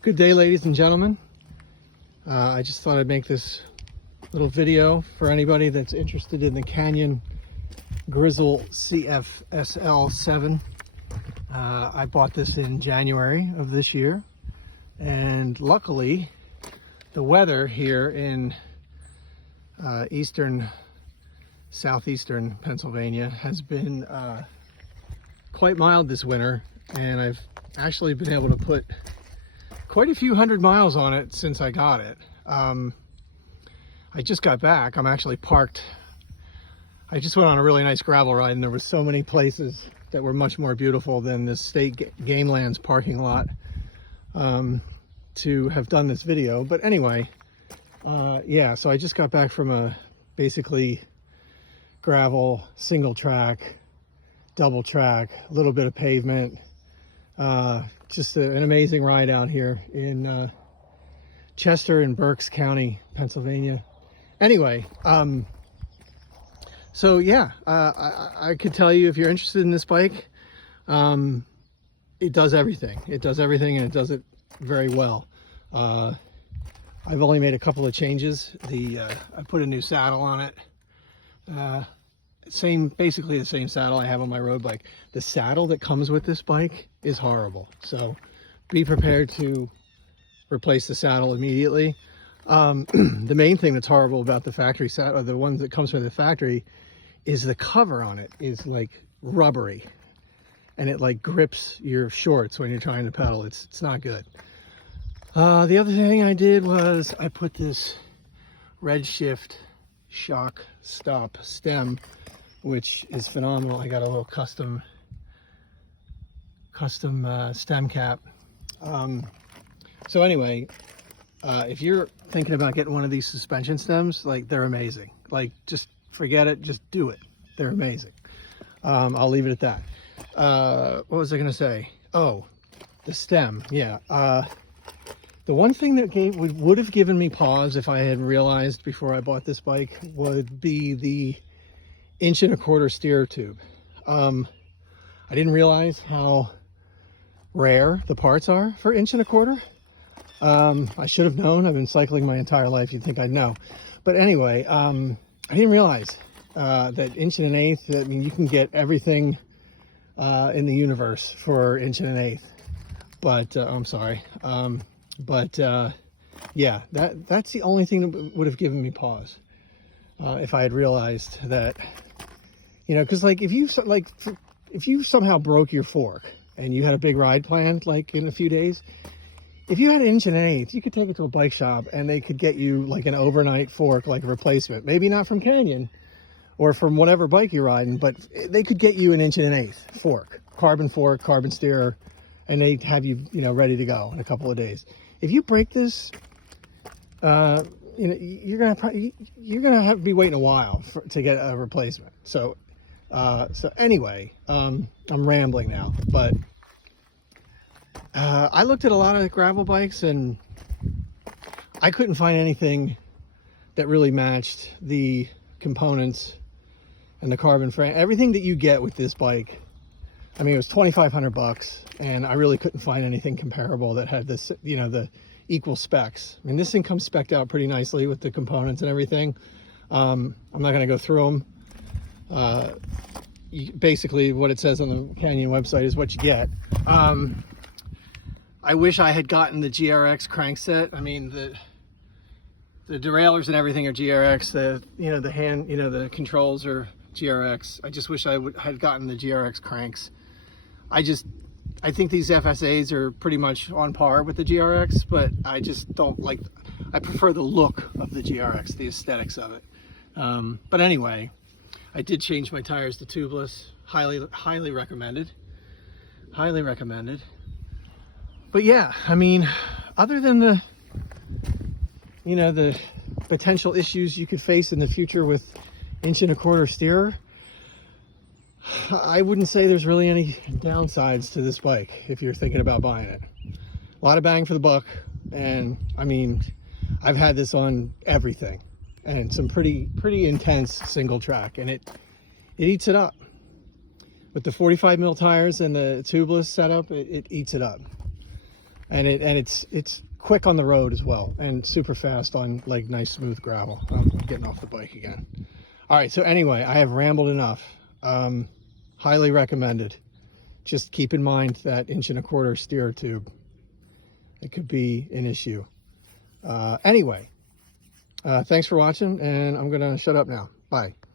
Good day, ladies and gentlemen. I just thought I'd make this little video for anybody that's interested in the Canyon Grizl CF-SL-7. I bought this in January of this year, and luckily the weather here in southeastern Pennsylvania has been quite mild this winter, and I've actually been able to put quite a few hundred miles on it since I got it. I just got back. I'm actually parked. I just went on a really nice gravel ride, and there were so many places that were much more beautiful than the state game lands parking lot to have done this video. But anyway, yeah, so I just got back from a basically gravel, single track, double track, a little bit of pavement. Just an amazing ride out here in Chester and Berks County, Pennsylvania. Anyway, so yeah, I could tell you, if you're interested in this bike, it does everything. It does everything, and it does it very well. I've only made a couple of changes. I put a new saddle on it. Basically the same saddle I have on my road bike. The saddle that comes with this bike is horrible, so be prepared to replace the saddle immediately. The main thing that's horrible about the factory saddle, the ones that comes from the factory, is the cover on it is like rubbery, and it like grips your shorts when you're trying to pedal. It's not good. The other thing I did was I put this Redshift shock stop stem, which is phenomenal. I got a little custom stem cap. So anyway, if you're thinking about getting one of these suspension stems, like, they're amazing. Like, just forget it, just do it. They're amazing. I'll leave it at that. What was I gonna say? Oh, the stem. Yeah. The one thing that would have given me pause if I had realized before I bought this bike would be the 1.25 inch steer tube. I didn't realize how rare the parts are for 1.25 inch. I should have known. I've been cycling my entire life. You'd think I'd know. But anyway, I didn't realize that 1 1/8 inch, I mean, you can get everything in the universe for 1 1/8 inch. But I'm sorry. Yeah, that's the only thing that would have given me pause. If I had realized that, you know, because like if you somehow broke your fork and you had a big ride planned, like in a few days, if you had 1 1/8 inch, you could take it to a bike shop and they could get you like an overnight fork, like a replacement. Maybe not from Canyon or from whatever bike you're riding, but they could get you an 1 1/8 inch fork, carbon steer, and they'd have you, you know, ready to go in a couple of days. If you break this, you know, you're gonna have to be waiting a while to get a replacement. So anyway, I'm rambling now, but I looked at a lot of gravel bikes and I couldn't find anything that really matched the components and the carbon frame, everything that you get with this bike. I mean, it was $2,500, and I really couldn't find anything comparable that had this, you know, the equal specs. I mean, this thing comes spec'd out pretty nicely with the components and everything. I'm not going to go through them. Basically, what it says on the Canyon website is what you get. I wish I had gotten the GRX crankset. I mean, the derailleurs and everything are GRX. The controls are GRX. I just wish I had gotten the GRX cranks. I think these FSAs are pretty much on par with the GRX, but I just don't like, I prefer the look of the GRX, the aesthetics of it. But anyway, I did change my tires to tubeless. Highly recommended. Highly recommended. But yeah, I mean, other than the potential issues you could face in the future with 1.25 inch steer, I wouldn't say there's really any downsides to this bike if you're thinking about buying it. A lot of bang for the buck, and I mean, I've had this on everything, and some pretty intense single track, and it eats it up. With the 45 mil tires and the tubeless setup, it eats it up. and it's quick on the road as well, and super fast on like nice smooth gravel. I'm getting off the bike again. All right, so anyway, I have rambled enough. Highly recommended. Just keep in mind that 1.25" steer tube. It could be an issue. Anyway, thanks for watching, and I'm gonna shut up now. Bye.